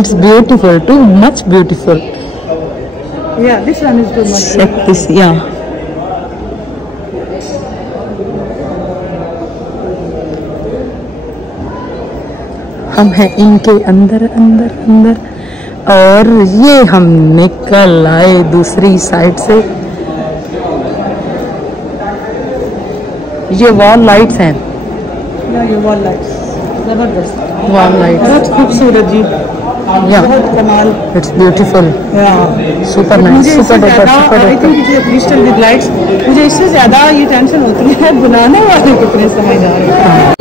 and it's beautiful, too much beautiful. Yeah, this one is too much. Check this, yeah. हम हैं इनके अंदर अंदर अंदर और ये हम निकल आए दूसरी साइड से। ये वॉल लाइट्स हैं। ये वॉल लाइट्स जबरदस्त, वॉल लाइट्स बहुत खूबसूरत जी, बहुत कमाल। It's beautiful, super nice, super duper, super duper. Crystal with lights, मुझे इससे ज्यादा ये टेंशन होती है बनाने वाले कितने समझदार हैं।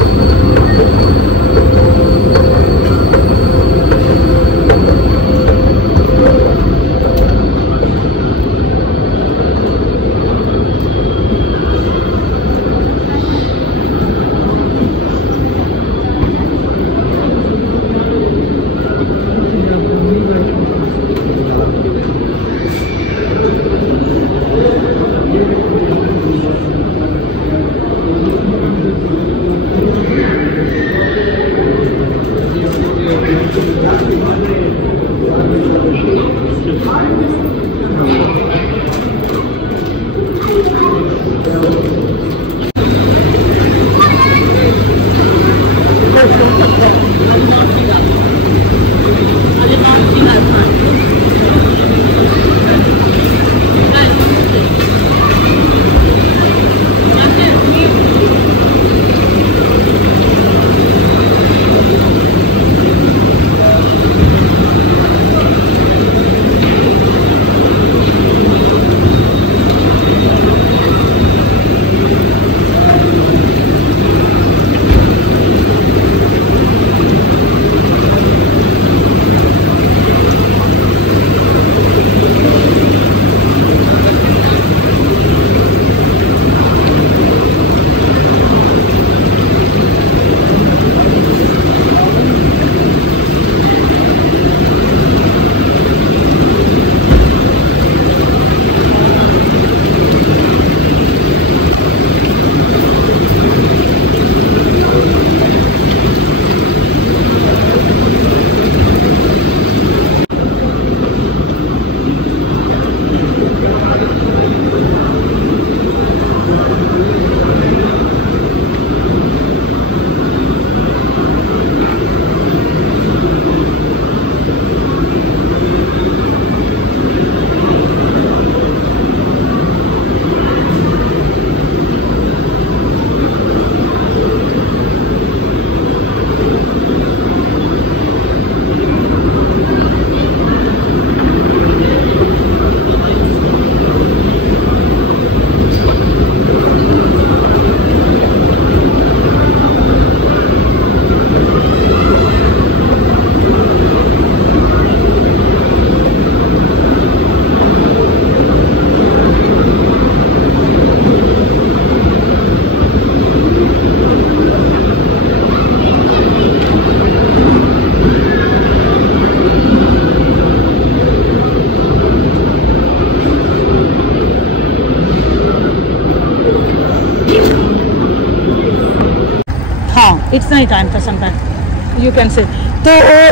इट्स नहीं टाइम था समटाइम यू कैन से। तो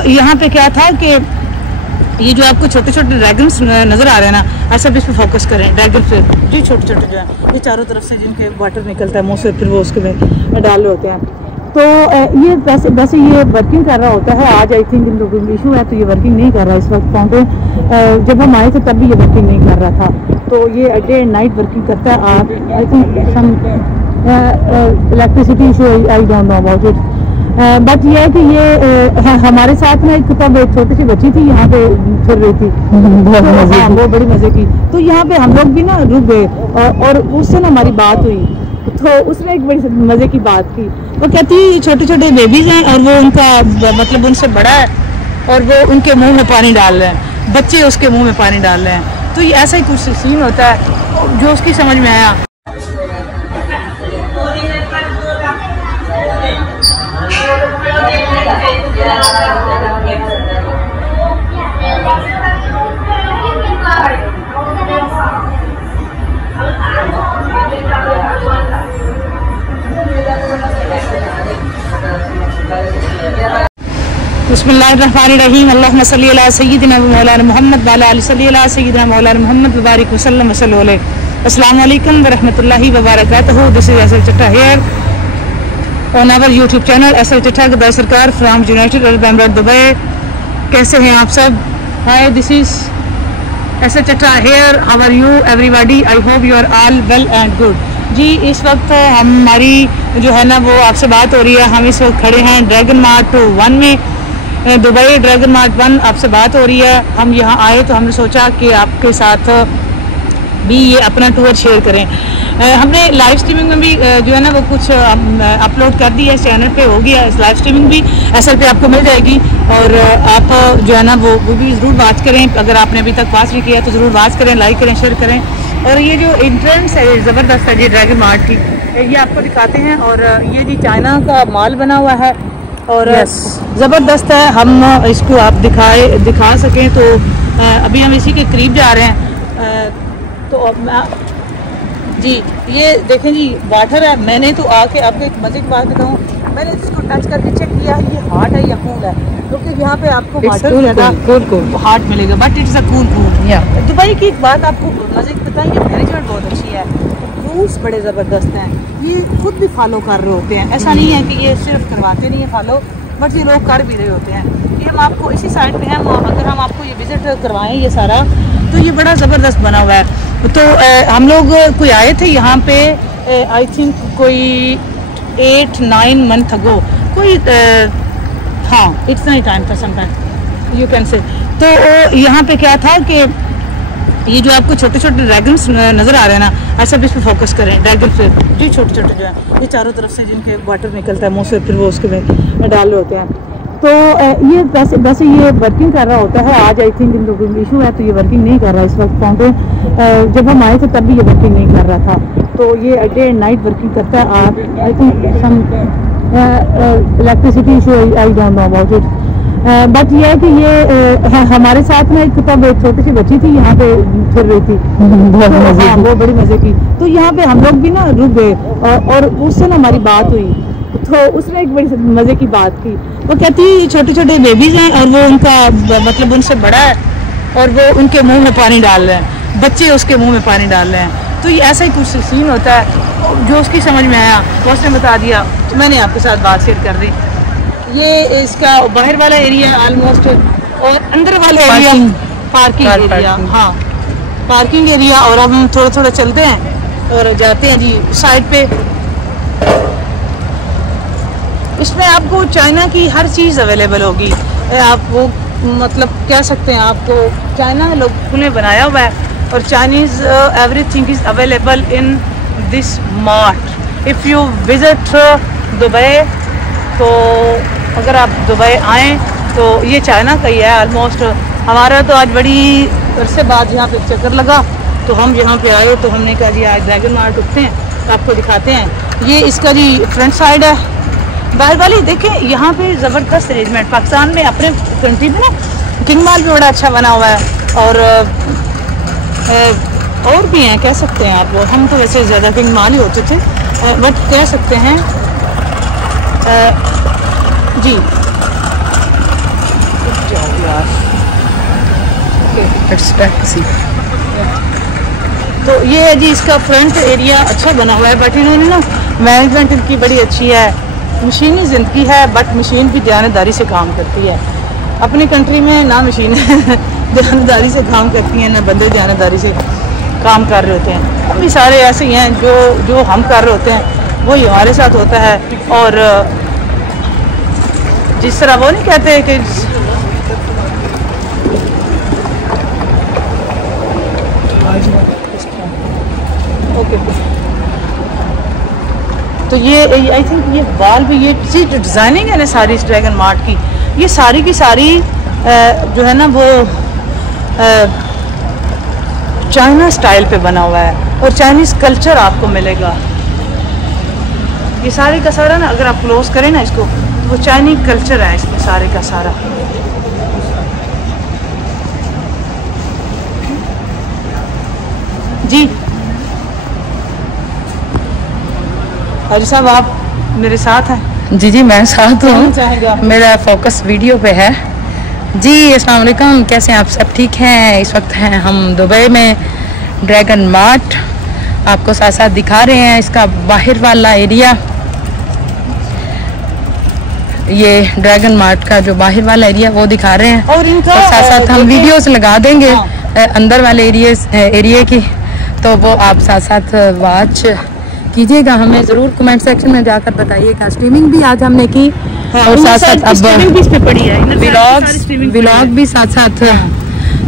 यहाँ पे क्या था कि ये जो आपको छोटे छोटे ड्रैगन्स नज़र आ रहे हैं ना, ऐसा भी इस पर फोकस करें। ड्रैगन से जी छोटे छोटे जो है ये चारों तरफ से जिनके वाटर निकलता है मुँह से, फिर वो उसके में डाले होते हैं। तो ये वैसे ये वर्किंग कर रहा होता है। आज आई थिंक इन लोगों में इशू है तो ये वर्किंग नहीं कर रहा इस वक्त फाउंटेन। जब हम आए थे तब भी ये वर्किंग नहीं कर रहा था। तो ये डे एंड नाइट वर्किंग करता है। I think some electricity issue, I don't know about it. But ये है कि ये हमारे साथ में एक तब एक छोटी सी बच्ची थी यहाँ पे फिर रही थी, हाँ वो बड़ी मजे की। तो यहाँ पे हम लोग भी ना रुक गए और उससे ना हमारी बात हुई। तो उसने एक बड़ी मजे की बात की। वो कहती छोटे छोटे बेबीज हैं और वो उनका मतलब उनसे बड़ा है और वो उनके मुंह में पानी डाल रहे हैं, बच्चे उसके मुंह में पानी डाल रहे हैं। तो ये ऐसा ही कुछ सीन होता है जो उसकी समझ में आया। बिस्मिल्लाहिर्रहमानिर्रहीम अल्लाहुम्मा सल्ली अला सय्यिदिना व मौलाना मुहम्मद व अला आलि सल्ली अला सय्यिदिना मौलाना मुहम्मद व बारिक वसल्लम वसल्लम अलैहि। अस्सलामु अलैकुम व रहमतुल्लाहि व बरकातहू। This is SL Chatta here on our YouTube channel SL Chatta Gaddar Sarkar from United Arab Emirate Dubai. कैसे हैं आप सब? Hi, this is SL Chatta here. How are you everybody? I hope you are all well and good. जी, इस वक्त हमारी जो है ना वो आपसे बात हो रही है। हम इस वक्त खड़े हैं ड्रैगन मार्ट 1 में, दुबई ड्रैगन मार्ट 1 आपसे बात हो रही है। हम यहाँ आए तो हमने सोचा कि आपके साथ भी ये अपना टूर शेयर करें। हमने लाइव स्ट्रीमिंग में भी जो है ना वो कुछ अपलोड कर दिया है, चैनल पे हो गया। इस लाइव स्ट्रीमिंग भी एसएल पे आपको मिल जाएगी और आप जो है ना वो भी ज़रूर वॉच करें। अगर आपने अभी तक वॉच नहीं किया तो ज़रूर वॉच करें, लाइक करें, शेयर करें। और ये जो एंट्रेंस है ज़बरदस्त है जी ड्रैगन मार्ट की, ये आपको दिखाते हैं। और ये जी चाइना का माल बना हुआ है और ज़बरदस्त है। हम इसको आप दिखा सकें तो अभी हम इसी के करीब जा रहे हैं। तो जी ये देखें जी वाटर है। मैंने तो आके आपको एक मजे की बात बताऊँ, मैंने इसको टच करके चेक किया ये हॉट है या कूल है, क्योंकि यहाँ पे आपको हॉट मिलेगा but it's a cool cool. Dubai की एक बात आपको मजे की बताएं, ये मैनेजमेंट बहुत अच्छी है, रूल्स बड़े ज़बरदस्त हैं, ये खुद भी फॉलो कर रहे होते हैं। ऐसा नहीं है कि ये सिर्फ करवाते नहीं है फॉलो, बट ये लोग कर भी रहे होते हैं। ये हम आपको इसी साइड पे हैं, अगर हम आपको ये विज़िट करवाएं ये सारा, तो ये बड़ा ज़बरदस्त बना हुआ है। तो हम लोग कोई आए थे यहाँ पे आई थिंक कोई 8-9 मंथ अगो, कोई हाँ इट्स नहीं टाइम था समटाइम यू कैन से। तो यहाँ पे क्या था कि ये जो आपको छोटे छोटे ड्रैगन्स नज़र आ रहे हैं ना, ऐसा भी इस पर फोकस करें। ड्रैगन पे जी छोटे छोटे जो है ये चारों तरफ से जिनके वाटर निकलता है मुँह से, फिर वो उसके में डाल रहे होते हैं। तो ये वैसे ये वर्किंग कर रहा होता है। आज आई थिंक इन लोगों को इशू है तो ये वर्किंग नहीं कर रहा इस वक्त। फाउंटेन जब हम आए थे तब भी ये वर्किंग नहीं कर रहा था, तो ये डे एंड नाइट वर्किंग करता है। I think some electricity issue I don't know about it, but ये है कि ये हमारे साथ में तब एक छोटी सी बच्ची थी यहाँ पे फिर रही थी, वो बड़ी मजे की। तो यहाँ पे हम लोग भी ना रुक गए और उससे ना हमारी बात हुई, तो उसने एक बड़ी मजे की बात की। वो कहती है छोटे छोटे बेबीज हैं और वो उनका मतलब उनसे बड़ा है और वो उनके मुंह में पानी डाल रहे हैं, बच्चे उसके मुंह में पानी डाल रहे हैं। तो ये ऐसा ही कुछ सीन होता है जो उसकी समझ में आया, तो उसने बता दिया, तो मैंने आपके साथ बात शेयर कर दी। ये इसका बाहर वाला एरिया ऑलमोस्ट, और अंदर वाला एरिया पार्किंग एरिया, हाँ पार्किंग एरिया। और अब हम थोड़ा थोड़ा चलते हैं और जाते हैं जी साइड पे। इसमें आपको चाइना की हर चीज़ अवेलेबल होगी। आप वो मतलब कह सकते हैं आपको चाइना लोगों ने बनाया हुआ है और Chinese everything is available in this mart. If you visit Dubai, तो अगर आप दुबई आएँ तो ये चाइना का ही है ऑलमोस्ट। हमारा तो आज बड़ी अरसे बाद यहाँ पे चक्कर लगा, तो हम यहाँ पे आए तो हमने कहा जी आज ड्रैगन मार्ट उठते हैं, आपको दिखाते हैं। ये इसका जी फ्रंट साइड है। बाहर वाली देखें, यहाँ पे ज़बरदस्त अरेंजमेंट। पाकिस्तान में अपने कंट्री में ना किंग माल भी बड़ा अच्छा बना हुआ है और भी हैं, कह सकते हैं आप। वो हम तो वैसे ज़्यादा किंग माल ही होते थे, बट कह सकते हैं जी। तो ये है जी इसका फ्रंट एरिया अच्छा बना हुआ है, बट इन्होंने ना मैनेजमेंट इनकी बड़ी अच्छी है। मशीनी ज़िंदगी है, बट मशीन भी दयानतदारी से काम करती है। अपनी कंट्री में ना मशीन दयानतदारी से काम करती हैं, ना बंदे दयानतदारी से काम कर रहे होते हैं। हम भी सारे ऐसे ही हैं, जो हम कर रहे होते हैं वही हमारे साथ होता है। और जिस तरह वो नहीं कहते कि ओके, तो ये आई थिंक ये वाल भी ये डिज़ाइनिंग है ना सारी इस ड्रैगन मार्ट की, ये सारी की सारी जो है ना वो चाइना स्टाइल पे बना हुआ है और चाइनीज़ कल्चर आपको मिलेगा। ये सारे का सारा ना अगर आप क्लोज करें ना इसको, तो वो चाइनीज़ कल्चर है इसमें सारे का सारा। जी हाजी साहब आप मेरे साथ हैं। जी मैं साथ हूँ, मेरा फोकस वीडियो पे है जी। अस्सलाम वालेकुम, कैसे हैं आप सब? ठीक हैं? इस वक्त हैं हम दुबई में ड्रैगन मार्ट, आपको साथ साथ दिखा रहे हैं इसका बाहर वाला एरिया। ये ड्रैगन मार्ट का जो बाहर वाला एरिया वो दिखा रहे हैं, और साथ साथ हम वीडियोस लगा देंगे अंदर वाले एरिया की, तो वो आप साथ साथ वॉच कीजिएगा। हमें ज़रूर कमेंट सेक्शन में जाकर बताइएगा। स्ट्रीमिंग भी आज हमने की, और साथ साथ अब व्लॉग भी साथ साथ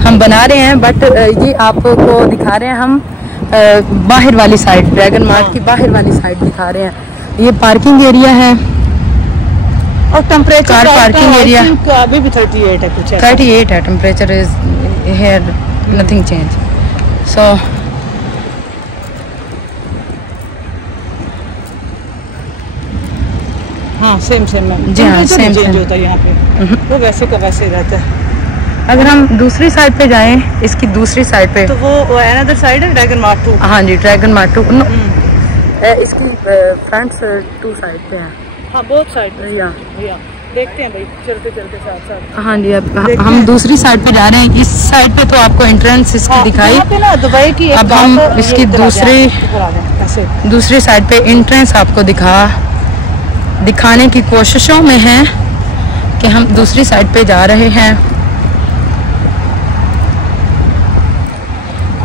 हम बना रहे हैं। बट ये आपको दिखा रहे हैं हम बाहर वाली साइड, ड्रैगन मार्ट की बाहर वाली साइड दिखा रहे हैं। ये पार्किंग एरिया है और टेम्परेचर कार पार्किंग एरिया अभी भी 38 है, कुछ 38 है temperature, is here nothing change. So हाँ सेम जी हाँ, सेम होता है यहाँ पे, वो वैसे का वैसे रहता है। अगर हम दूसरी साइड पे जाएं, इसकी दूसरी साइड पे, तो वो अनदर साइड है ड्रैगन मार्ट 2। हाँ जी, ड्रैगन मार्ट 2 इसकी फ्रंट 2 साइड पे है। हाँ बोथ साइड या देखते हैं भाई, चलते चलते साथ साथ। हाँ जी, अब हम दूसरी साइड पे जा रहे हैं। इस साइड पे तो आपको एंट्रेंस इसकी दिखाई, पे ना दुबई की। अब हम इसकी दूसरी साइड पे एंट्रेंस आपको दिखाने की कोशिशों में हैं कि हम दूसरी साइड पे जा रहे हैं।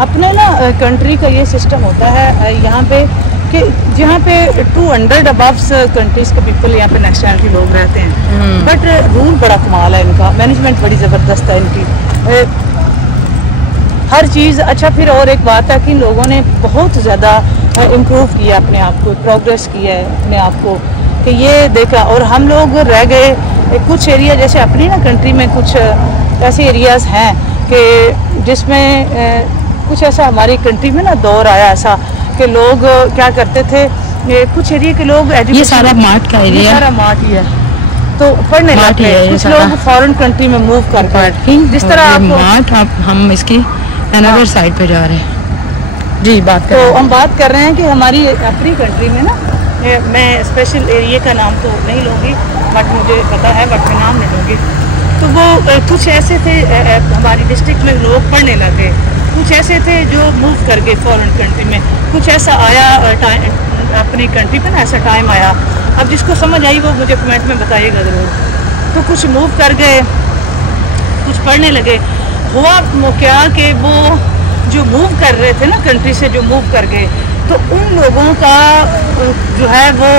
अपने ना कंट्री का ये सिस्टम होता है यहाँ पे कि जहाँ पे 200 अबव कंट्रीज के पीपल यहाँ पे नेशनलिटी लोग रहते हैं, बट रूल बड़ा कमाल है इनका, मैनेजमेंट बड़ी ज़बरदस्त है इनकी, हर चीज़ अच्छा। फिर और एक बात है कि इन लोगों ने बहुत ज़्यादा इम्प्रूव किया अपने आप को, प्रोग्रेस किया है अपने आप को, कि ये देखा। और हम लोग रह गए कुछ एरिया, जैसे अपनी ना कंट्री में कुछ ऐसे एरियाज़ हैं कि जिसमें कुछ ऐसा हमारी कंट्री में ना दौर आया ऐसा कि लोग क्या करते थे, कुछ एरिया के लोग ये सारा मार्ट का एरिया, सारा मार्ट ही है, तो पढ़ने लगे कुछ लोग फॉरेन कंट्री में मूव कर गए। जिस तरह मार्ट हम इसकी अनदर साइड पे जा रहे हैं जी। बात कर हम बात कर रहे हैं कि हमारी अपनी कंट्री में ना, मैं स्पेशल एरिया का नाम तो नहीं लूँगी, बट मुझे पता है, बट मैं नाम नहीं लूँगी। तो वो कुछ ऐसे थे हमारी डिस्ट्रिक्ट में लोग पढ़ने लगे, कुछ ऐसे थे जो मूव कर गए फॉरेन कंट्री में, कुछ ऐसा आया अपनी कंट्री पे ना, ऐसा टाइम आया। अब जिसको समझ आई वो मुझे कमेंट में बताइएगा ज़रूर। तो कुछ मूव कर गए, कुछ पढ़ने लगे। हुआ क्या कि वो जो मूव कर रहे थे ना कंट्री से, जो मूव कर गए, तो उन लोगों का जो है वो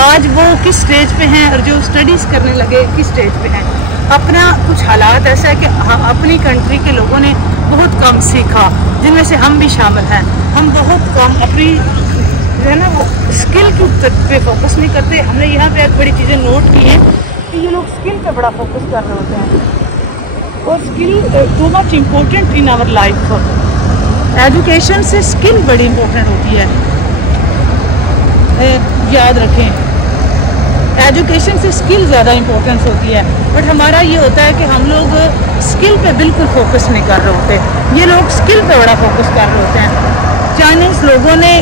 आज वो किस स्टेज पे हैं, और जो स्टडीज़ करने लगे किस स्टेज पे हैं। अपना कुछ हालात ऐसा है कि अपनी कंट्री के लोगों ने बहुत कम सीखा, जिनमें से हम भी शामिल हैं। हम बहुत कम अपनी जो है ना वो स्किल की पे फोकस नहीं करते। हमने यहाँ पे एक बड़ी चीज़ें नोट की हैं कि ये लोग स्किल पे बड़ा फोकस कर रहे होते हैं, और skill too much important in our life. Education से स्किल बड़ी इम्पोर्टेंट होती है, याद रखें, एजुकेशन से स्किल ज़्यादा इम्पोर्टेंस होती है। बट हमारा ये होता है कि हम लोग स्किल पे बिल्कुल फोकस नहीं कर रहे होते, ये लोग स्किल पे बड़ा फोकस कर रहे होते हैं। चाइनीज़ लोगों ने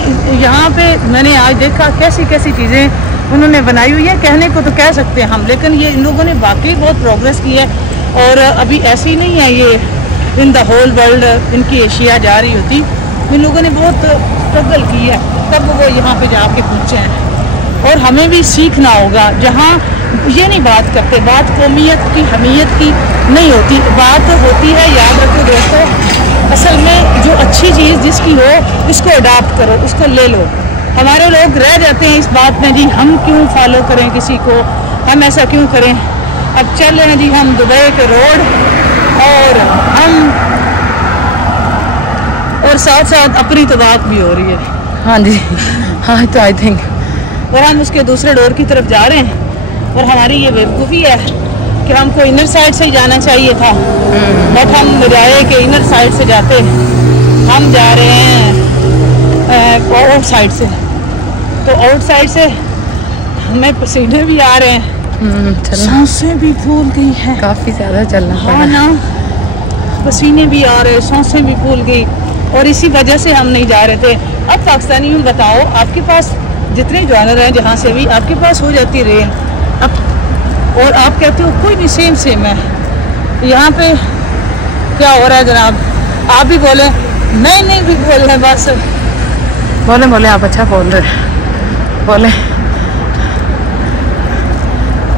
यहाँ पे मैंने आज देखा कैसी कैसी चीज़ें उन्होंने बनाई हुई है, कहने को तो कह सकते हैं हम, लेकिन ये इन लोगों ने वाकई बहुत प्रोग्रेस की है। और अभी ऐसी नहीं है ये इन द होल वर्ल्ड इनकी एशिया जा रही होती, इन लोगों ने बहुत स्ट्रगल की है तब वो यहाँ पे जाके पहुँचे हैं। और हमें भी सीखना होगा, जहाँ ये नहीं बात करते, बात कौमियत की हमीयत की नहीं होती, बात होती है, याद रखो दोस्तों, असल में जो अच्छी चीज़ जिसकी हो उसको अडॉप्ट करो, उसको ले लो। हमारे लोग रह जाते हैं इस बात में, जी हम क्यों फॉलो करें किसी को, हम ऐसा क्यों करें। अब चल रहे हैं जी हम दुबई के रोड, और साथ साथ अपनी तो बात भी हो रही है। हाँ जी, हाँ तो आई थिंक, और हम उसके दूसरे डोर की तरफ जा रहे हैं। और हमारी ये बेवकूफ़ी है कि हमको इनर साइड से जाना चाहिए था, बट हम बजाय के इनर साइड से जाते हम जा रहे हैं आउट साइड से। तो आउट साइड से हमें पसीने भी आ रहे हैं, सांसें भी फूल गई हैं, काफ़ी ज़्यादा चलना हाँ ना, पसीने भी आ रहे, सांसें भी फूल गई, और इसी वजह से हम नहीं जा रहे थे। अब पाकिस्तानी में बताओ, आपके पास जितने जानवर हैं जहाँ से भी आपके पास हो जाती है रेन अब, और आप कहते हो कोई नहीं सेम सेम है। यहाँ पे क्या हो रहा है जनाब, आप भी बोले, नहीं भी बोल रहे, बस बोले आप अच्छा बोल रहे बोले।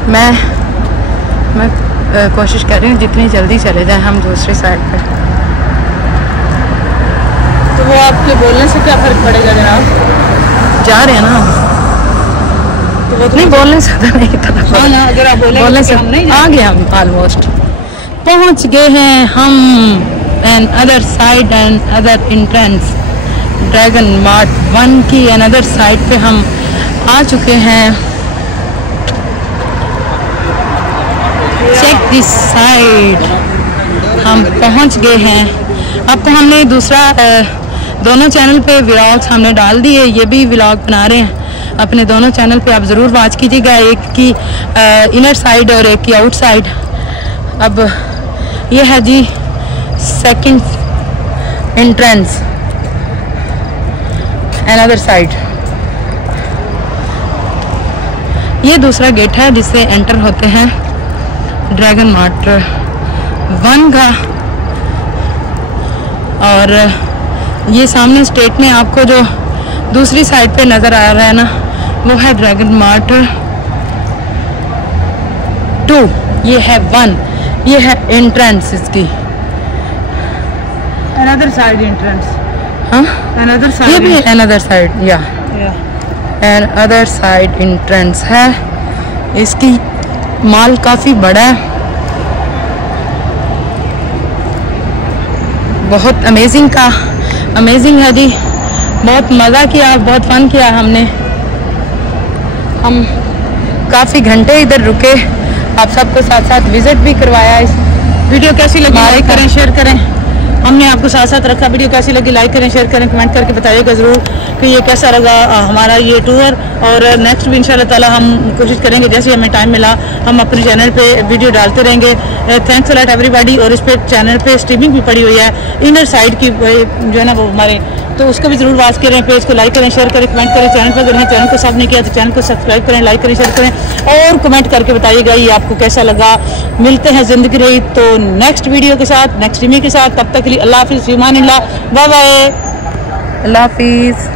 मैं कोशिश कर रही हूँ जितनी जल्दी चले जाएं हम दूसरी साइड पे। तो वो आपके बोलने से क्या फ़र्क पड़ेगा जनाब? जा रहे हैं ना, तो वो तो नहीं बोलने से तो नहीं था। हाँ ना, अगर आप बोलने से हम नहीं आ गए, हम ऑलमोस्ट पहुंच गए हैं हम another side and other entrance Dragon Mart 1 की अनदर साइड पे हम आ चुके हैं। चेक दिस साइड, हम पहुंच गए हैं। अब तो हमने दूसरा दोनों चैनल पे व्लॉग्स हमने डाल दिए, ये भी व्लॉग बना रहे हैं अपने दोनों चैनल पे, आप ज़रूर वॉच कीजिएगा, एक की इनर साइड और एक की आउट साइड। अब ये है जी सेकंड एंट्रेंस अनदर साइड, ये दूसरा गेट है जिससे एंटर होते हैं ड्रैगन मार्ट 1 का। और ये सामने स्टेट में आपको जो दूसरी साइड पे नज़र आ रहा है ना, वो है ड्रैगन मार्ट 2, ये है 1, ये है एंट्रेंस इसकी। अनदर साइड एंट्रेंस, हाँ अनदर ये साइड, भी अनदर साइड, या अनदर साइड एंट्रेंस है इसकी। माल काफ़ी बड़ा है, बहुत अमेजिंग है जी, बहुत मज़ा किया, बहुत फन किया हमने। हम काफ़ी घंटे इधर रुके, आप सबको साथ साथ विजिट भी करवाया। इस वीडियो कैसी लगी लाइक करें, शेयर करें, हमने आपको साथ साथ रखा। वीडियो कैसी लगी लाइक करें, शेयर करें, कमेंट करके बताइएगा ज़रूर कि ये कैसा लगा हमारा ये टूर। और नेक्स्ट भी इंशाल्लाह ताला हम कोशिश करेंगे, जैसे हमें टाइम मिला हम अपने चैनल पे वीडियो डालते रहेंगे। Thanks a lot everybody. और इस पे चैनल पे स्ट्रीमिंग भी पड़ी हुई है इनर साइड की जो है ना वो हमारे, तो उसको भी ज़रूर वॉच करें, पेज को लाइक करें, शेयर करें, कमेंट करें। चैनल पर अगर चैनल को सब नहीं किया तो चैनल को सब्सक्राइब करें, लाइक करें, शेयर करें और कमेंट करके बताइएगा ये आपको कैसा लगा। मिलते हैं ज़िंदगी रही तो नेक्स्ट वीडियो के साथ, नेक्स्ट स्ट्रीमिंग के साथ। तब तक के लिए अल्लाह हाफिज़, फ़ी अमानिल्लाह, बाय बाय, अल्लाह हाफिज़।